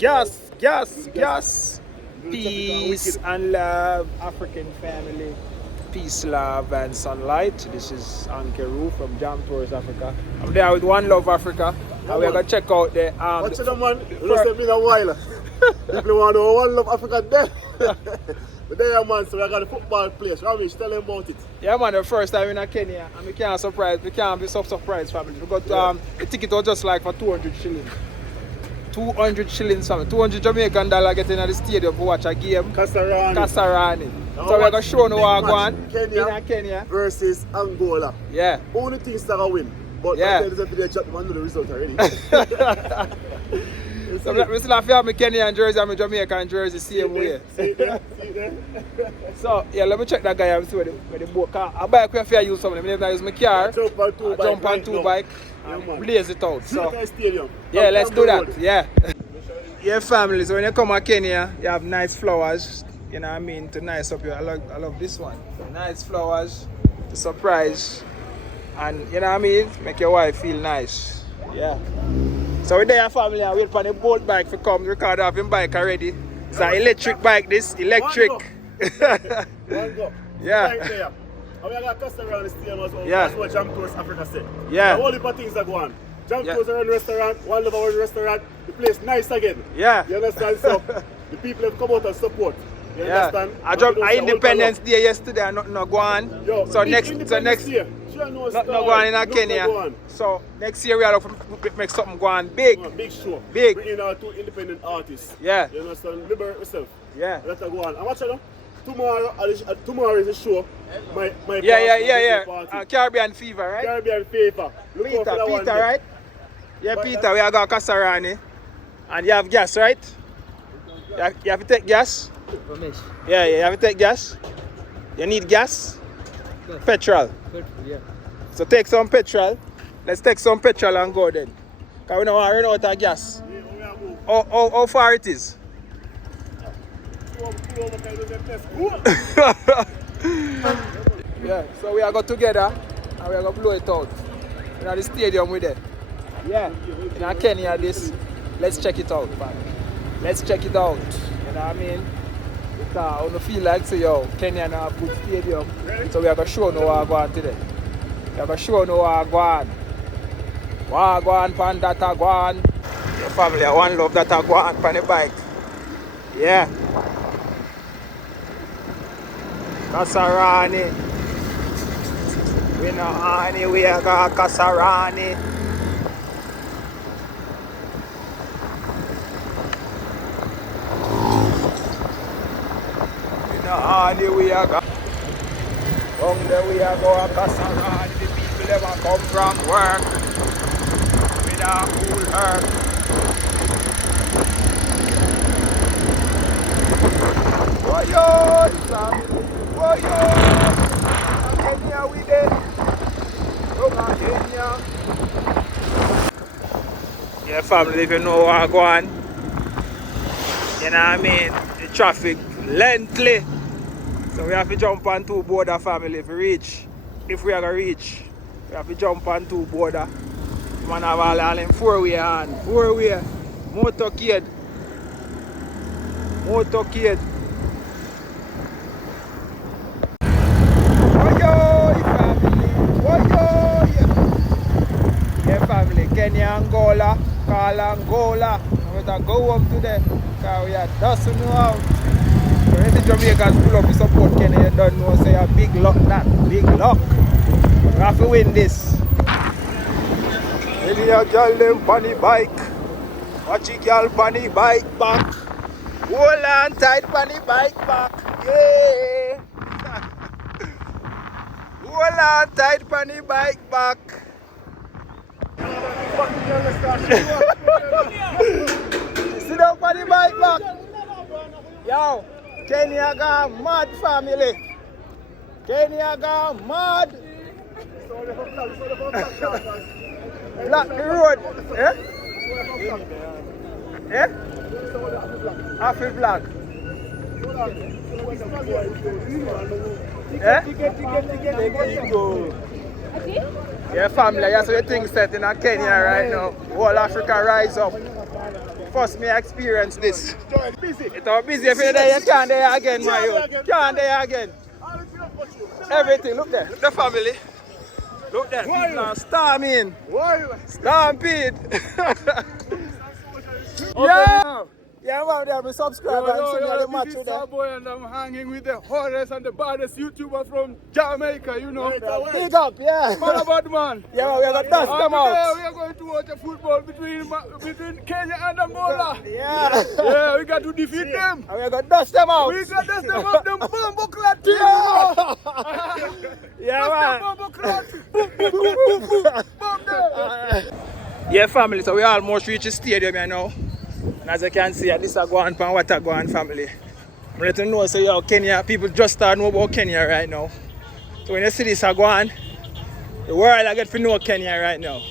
Gas. Peace and love, African family. Peace, love, and sunlight. This is Ankeru from Jamaican, Africa. I'm there with One Love Africa, and we're gonna check out the What's the man? You know, it's been a while. People want to know One Love Africa there. But there, man, so we got a football place. Ramesh, tell them about it. Yeah, man, the first time in Kenya, and we can't be so surprised, family. We got the ticket was just like for 200 shillings. 200 shillings, family. 200 Jamaican dollar getting at the stadium to watch a game. Kasarani. So we're going to show no what going Kenya versus Angola. Yeah. Only things that are win. But yeah. There's a video chat, man, know the result already. So we still have my Kenyan jersey and my Jamaican jersey same way. See there? So yeah, let me check that guy and see where the boat car. I buy a fair use something. I use my car. Jump on two bike. Blaze it out. So yeah, let's do that. Yeah. Yeah, family. So when you come to Kenya, you have nice flowers. You know what I mean? To nice up your. I love this one. Nice flowers to surprise, and you know what I mean? Make your wife feel nice. Yeah. So we're there, family, and wait for the boat bike to come. Record off him bike already. It's an electric bike. This electric. One go. Yeah. Right there. And we got a customer around the stadium as well. Yeah. That's what Jamaican Africa said. Yeah. The whole heap of things are going on. Jamaican are in restaurant, One Love our restaurant. The place nice again. Yeah. You understand? So the people have come out and support. You understand? I dropped Independence Day yesterday and nothing go on. Yo, so next year. Not go on in Kenya. So next year we are going to make something go on big. Big show. Big. Bringing out two independent artists. Yeah. You understand? Liberate yourself. Yeah. Let her go on. And watch it. Tomorrow is a show. My Yeah. Caribbean Fever, right? Caribbean Fever. Peter, right? Yeah, but Peter, we are going to Kasarani. And you have gas, right? You have to take gas? Yeah, you have to take gas. You need gas? Petrol. Yeah. So take some petrol. Let's take some petrol and go then. Because we don't want to run out of gas. How far it is? Yeah, so we are going together and we are going to blow it out. In the stadium with it. Yeah, in Kenya this. Let's check it out, man. Let's check it out. You know what I mean? Because I don't feel like say, yo, Kenya now have good stadium. So we are going to show no what go on today. We are going to show no what go on. What go on, pan that go on. Your family, I One Love that go on pan the bike. Yeah. Kasarani. We know anywhere go Kasarani. We are go. From there we are go Kasarani. The people never come from work. With a cool earth. Woyo, woyo. Kenya we there. From Kenya. Yeah, family, if you know what I'm going. You know what I mean? The traffic lengthy. So we have to jump on two border, family, if we are going to reach. We have to jump on two border. Man have all in four-way on. Four-way. Motorcade. Motorcade. Woyo, family. Woyo. Yeah, family. Kenya, Angola. Call Angola. We have to go home today. Because we are dusting out. So if the Jamaicans pull up to support Kenya, you don't know, say a big luck that. Big luck. We have to win this. Any a girl them on the bike. Watch a girl on the bike back. Hold on tight on the bike back. Yeah. Hold on tight on the bike back. Sit down on the bike back. Yo. Kenya gone mad, family. Kenya gone mad. Block the road. Eh? Eh? Half a block. Eh? Yeah, family, that's what the thing set in Kenya right now. Whole Africa rise up. first me experience this. Busy. It's all busy if you're there, you can't there again, my youth. Can't there again. Everything, look there. Look the family. Look there. People are storming. Stampede. Yeah. Yeah, man, they have a subscriber and send me the match with them. Boy, and I'm hanging with the hottest and the baddest YouTuber from Jamaica, you know. Big up, yeah. Man about man. Yeah, man, we are going to dust them out. We are going to watch a football between Kenya and Angola. Yeah. Yeah, we got to defeat them. And we are going to dust them out. We got to dust them out, them bumbo clat team. Yeah, man. Bumbo clat. Boom, boom, boom, boom, boom. Bomb them. Yeah, family, so we almost reached the stadium here now. And as you can see, this is Guan Pan Water Guan family. I'm letting you know, so yo, Kenya, people just start know about Kenya right now. So when you see this Guan, the world I get to know Kenya right now.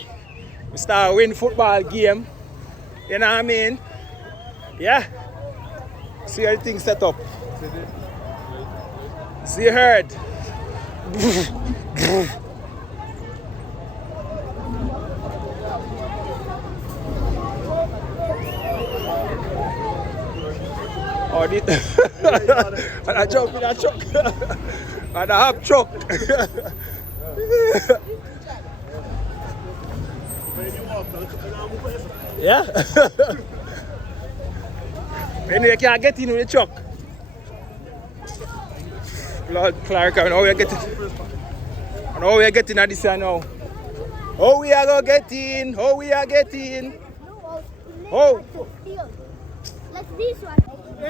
We start win football game. You know what I mean? Yeah. See everything set up. See herd. Oh, and I jump in a truck. And I have truck. Yeah. Anyway, you can't get in with the truck. Lord Clark, I know we are getting. I know we are getting at this here now. Oh, we are going to get in. Oh, we are getting. Oh. Like this one. You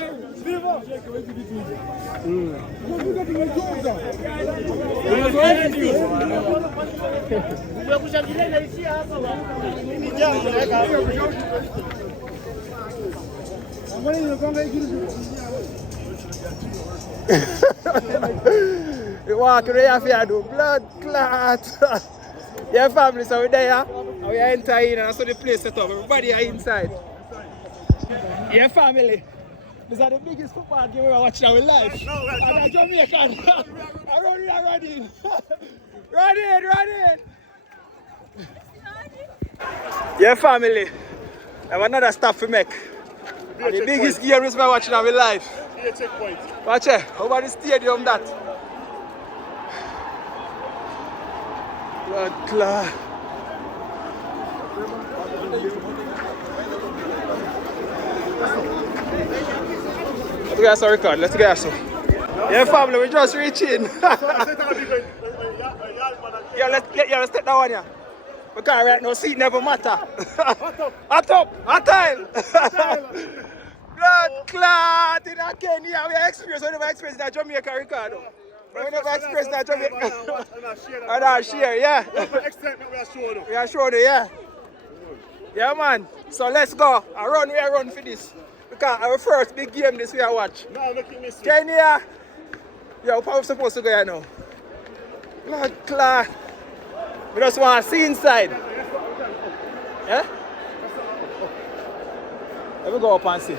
walk around here, do blood clot. Yeah, family, so we're there. And we are entering and I saw the place set up. Everybody are inside. Yeah, family. This is the biggest football game we are watching in our life. And I'm Jamaican. Run in. Run in. Yeah, family. I have another stop to make. And the biggest game we are watching in our life. Watch it. Over the stadium that. Blood clot. Let's get us a record. Let's get us some. Yeah, family, we just reaching. Yeah, let's take that one, yeah. Because right now, seat never matter. Hot time. Blood clot in Kenya. We never experienced that Jamaica record. We never experienced that Jamaica. And our share, yeah. We are showing it, yeah. Yeah, man. So let's go. We are run for this. Because our first big game this we are watch. No, look at me. Kenya. Yeah, we're supposed to go here now. Blood clot. We just want to see inside. Yeah? Let me go up and see.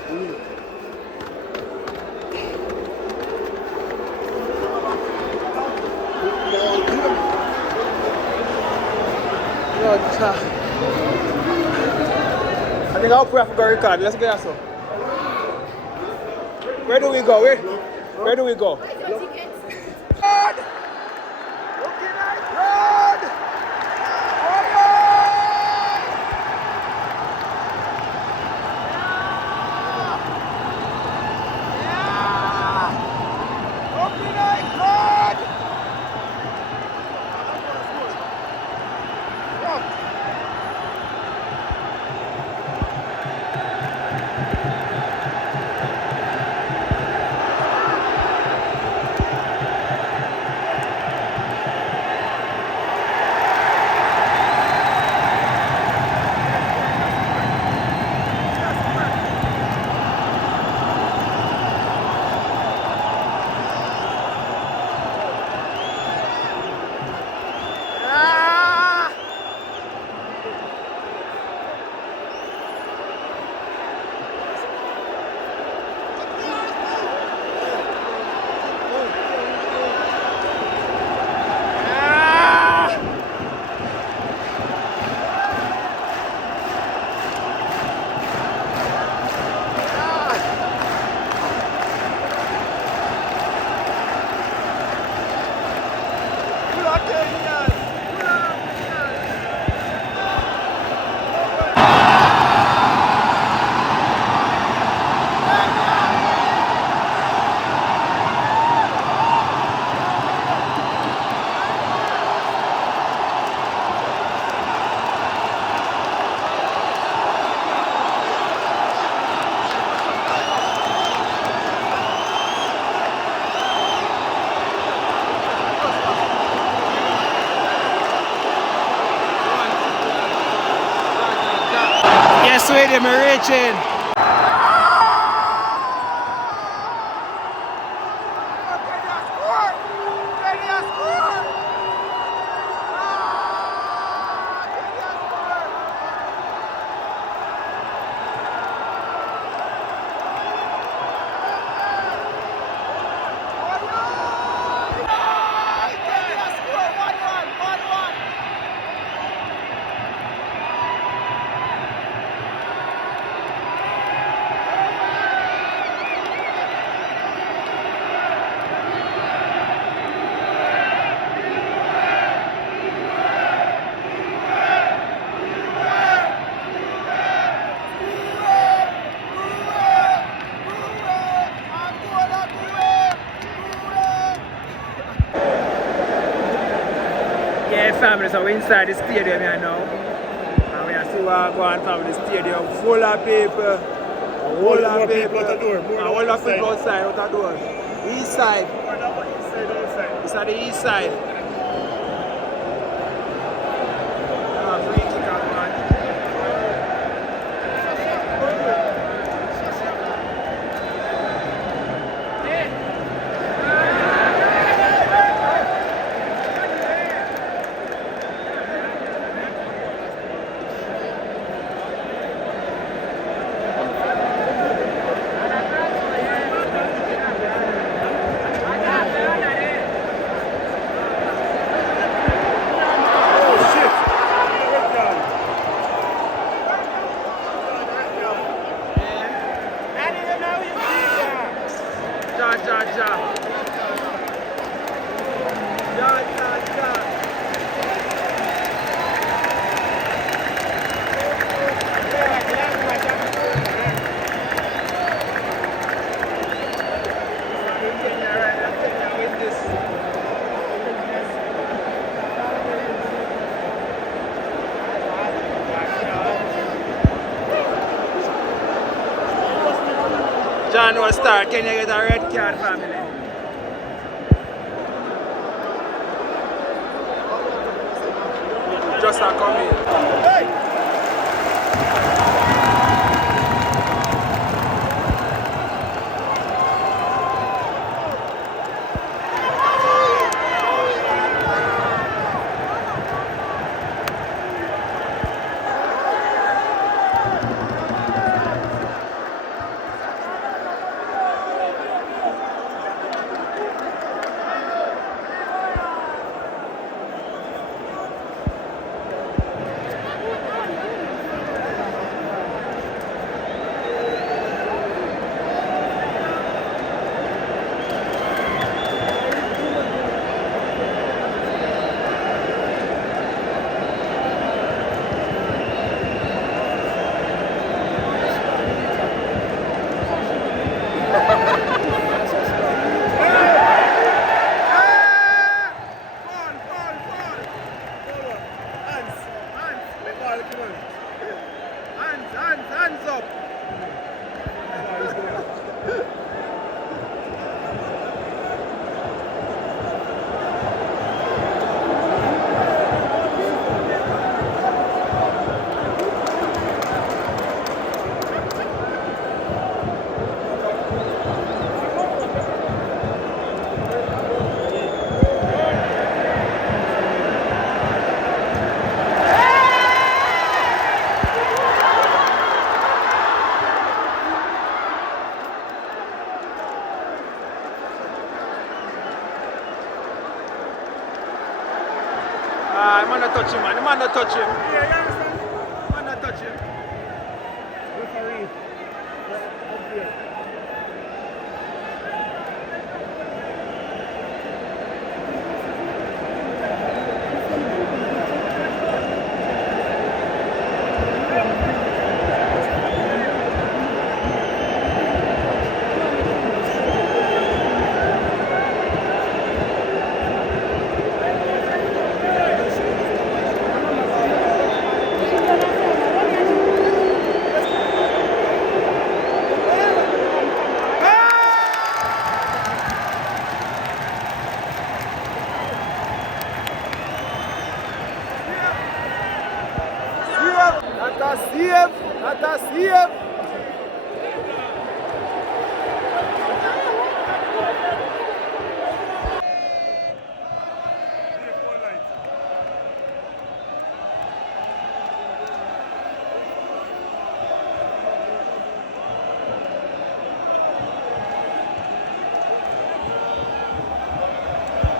Blood clot. I think I'll pray for the record. Let's get us up. Where do we go? Where do we go? Road! Looking at road! Looking at road! sweetie, I'm reaching. Yeah, family, so we're inside the stadium here now. And we are still going from the stadium full of people. Full of people. All of people outside, out the door. East side. It's at the east side. Free kick out, man. John was start. Can you get a red card, family? Just a come in. Hey! Hands up. I'm not touch him, man. The man not touch him. Yeah, you understand? The man not touch him. Referee. Up here.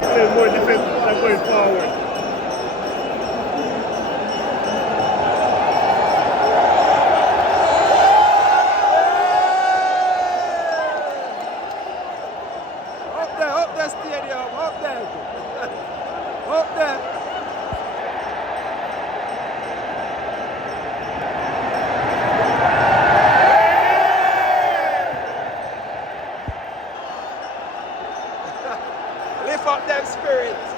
Playing more defense than going forward. Up there, stadium, up there. Up there. Lift up them spirits.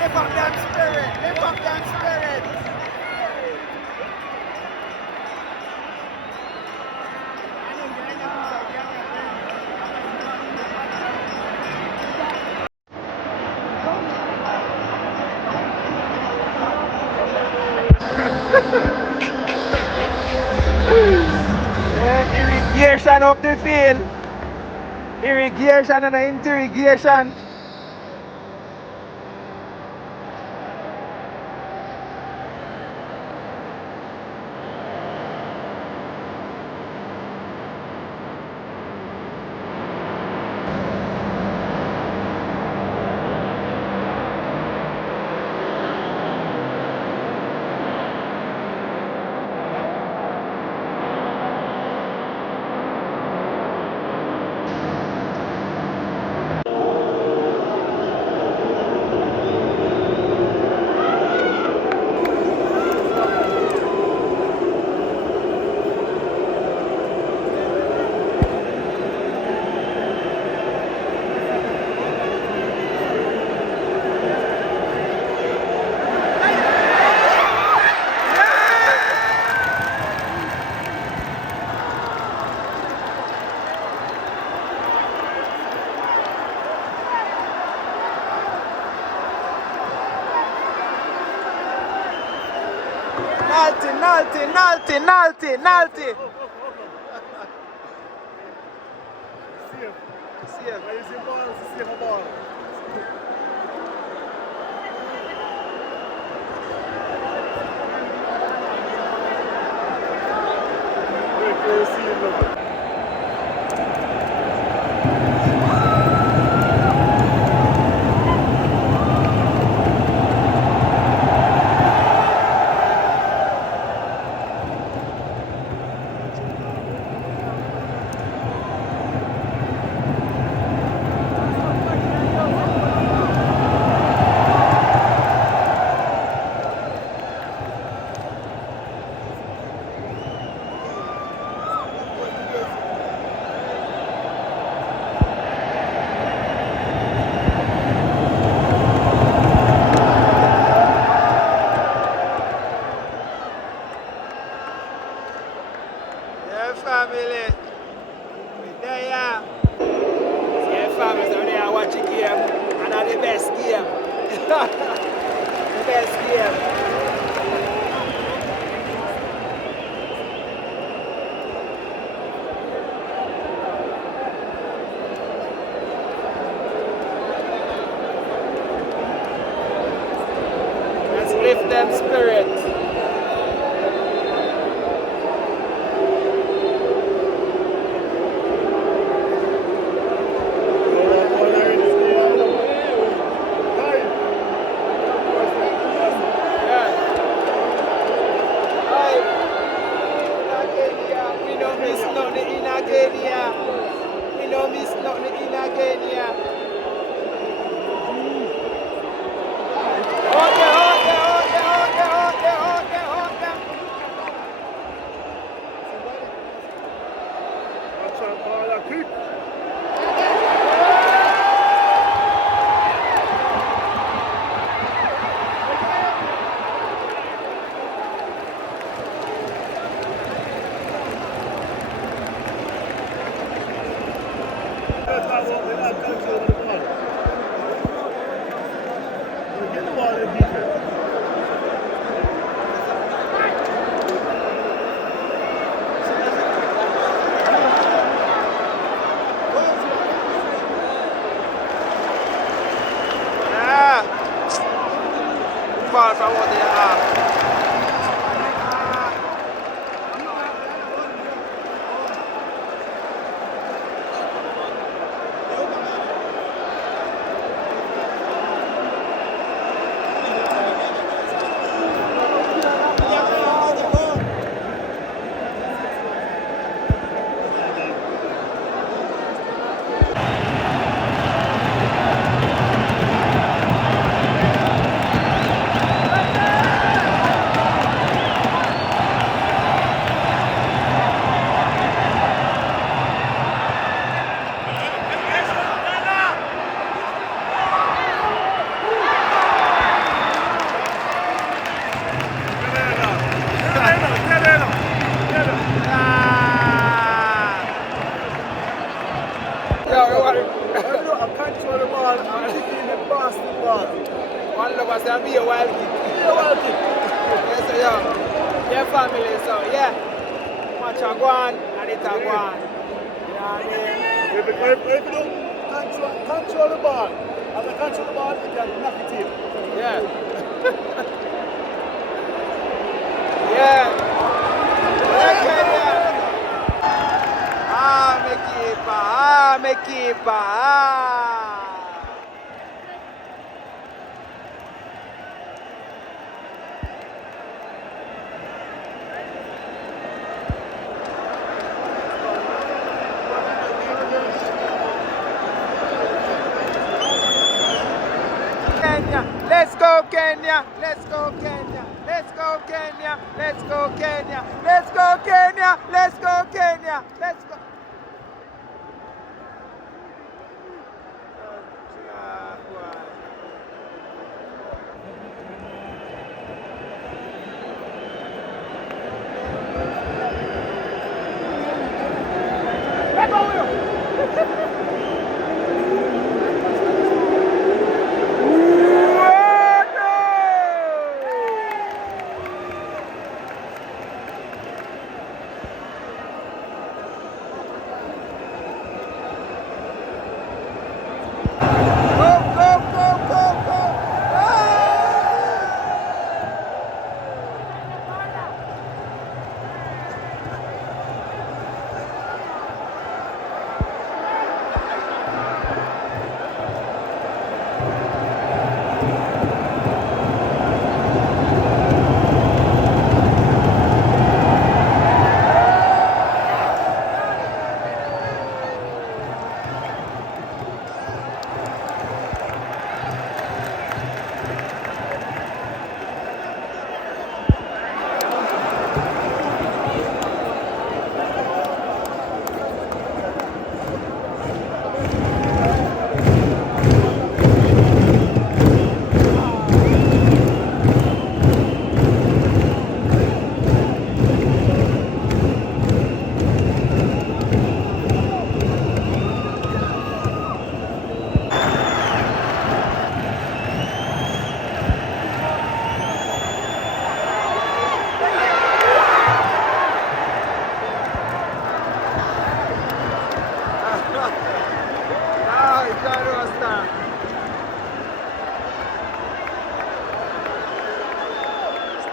Lift up them spirit. Lift up them spirit. Irrigation up the field. Irrigation and interrogation. Nalty. Safe. Where is the ball? It's a safe ball. Wait for the scene number. Family, we there. Yeah, families are there watching game, and are the best game. The best game. Let's lift them spirits. so. Yeah, family, so yeah. Much a go on and it a go on. You know what I mean? If you do control the ball, as I control the ball, you can knock it in. Yeah. Yeah. Me keeper. Kenya, let's go Kenya, let's go Kenya, let's go Kenya, let's go Kenya, let's go Kenya, let's go Kenya, let's go.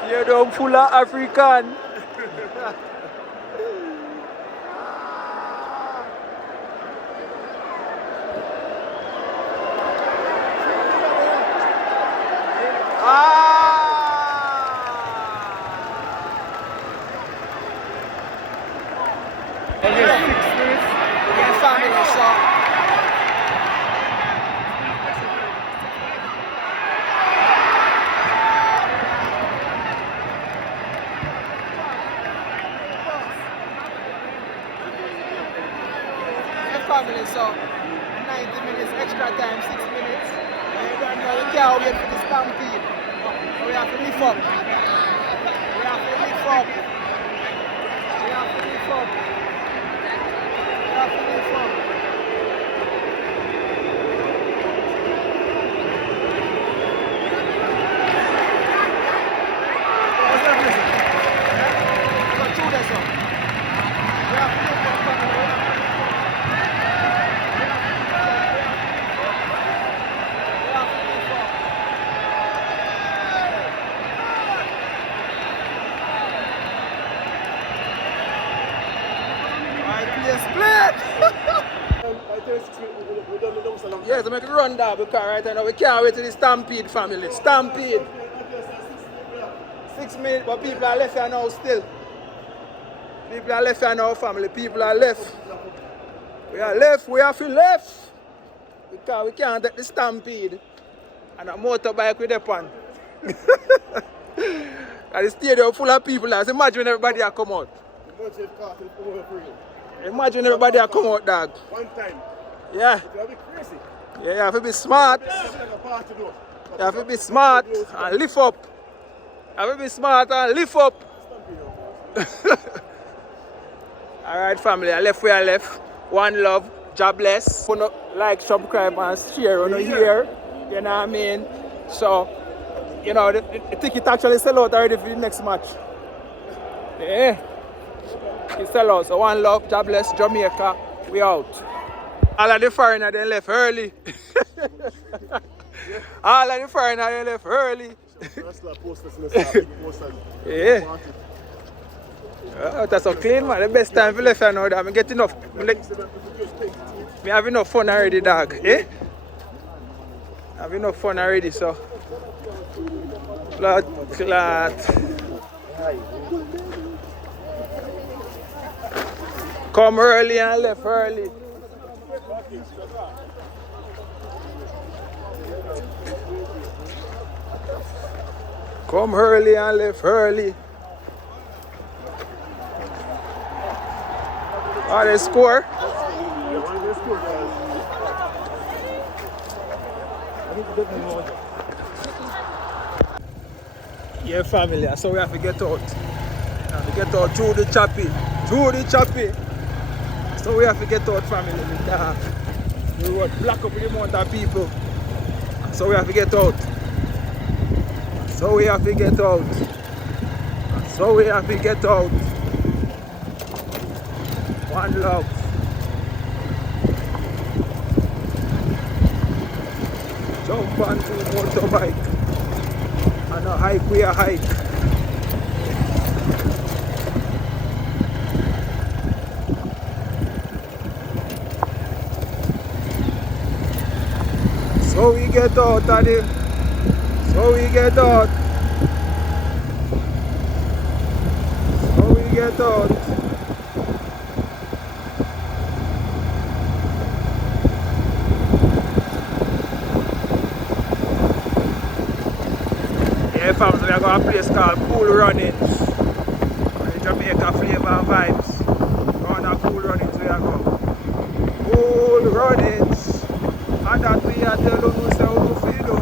Stadium full of African. Family, so 90 minutes extra time, 6 minutes. And you don't know, you can't wait for the stampede. We have to lift up. We have to lift up. We have to lift up. We have to lift up. What's that music? Go through that song. We have to lift up, family. Yes, I make it run down because right now we can't wait to the stampede, family. Stampede. 6 minutes, but people are left here now still. People are left here now, family. People are left. We are left. We have to left. Because we can't take the stampede. And a motorbike with the pan. And the stadium full of people. Now. So imagine when everybody are come out. Imagine everybody are come out, dog. One time. Yeah. It'll be crazy. Yeah, you have to be smart. You have to be smart and lift up. You have to be smart and lift up. Alright, family, I left where I left. One love, job bless. Like, subscribe and share on here. You know what I mean? So, you know, the ticket actually sell out already for the next match. Yeah. It sell out. So one love, God bless Jamaica. We out. All of the foreigners they left early. All of the foreigners they left early. Yeah. That's so clean, man. The best time for left now that I'm getting enough. Me have enough fun already, dog. Eh? I have enough fun already, so. Blood clot. Come early and left early. Come early and left early. Oh, they score? Yeah, family, so we have to get out. We have to get out through the choppy. Through the choppy. So we have to get out, family. The road block up with the amount of people. So we have to get out. So we have to get out. So we have to get out. One love. Jump onto the motorbike. And a hike, we a hike. So we get out, Daddy. So we get out. So we get out. Yeah, fam, so we are going to a place called Cool Runnings. The Jamaica flavor and vibes. Going to Cool Runnings, we are going. Cool Runnings. And that we are telling you, so we feel.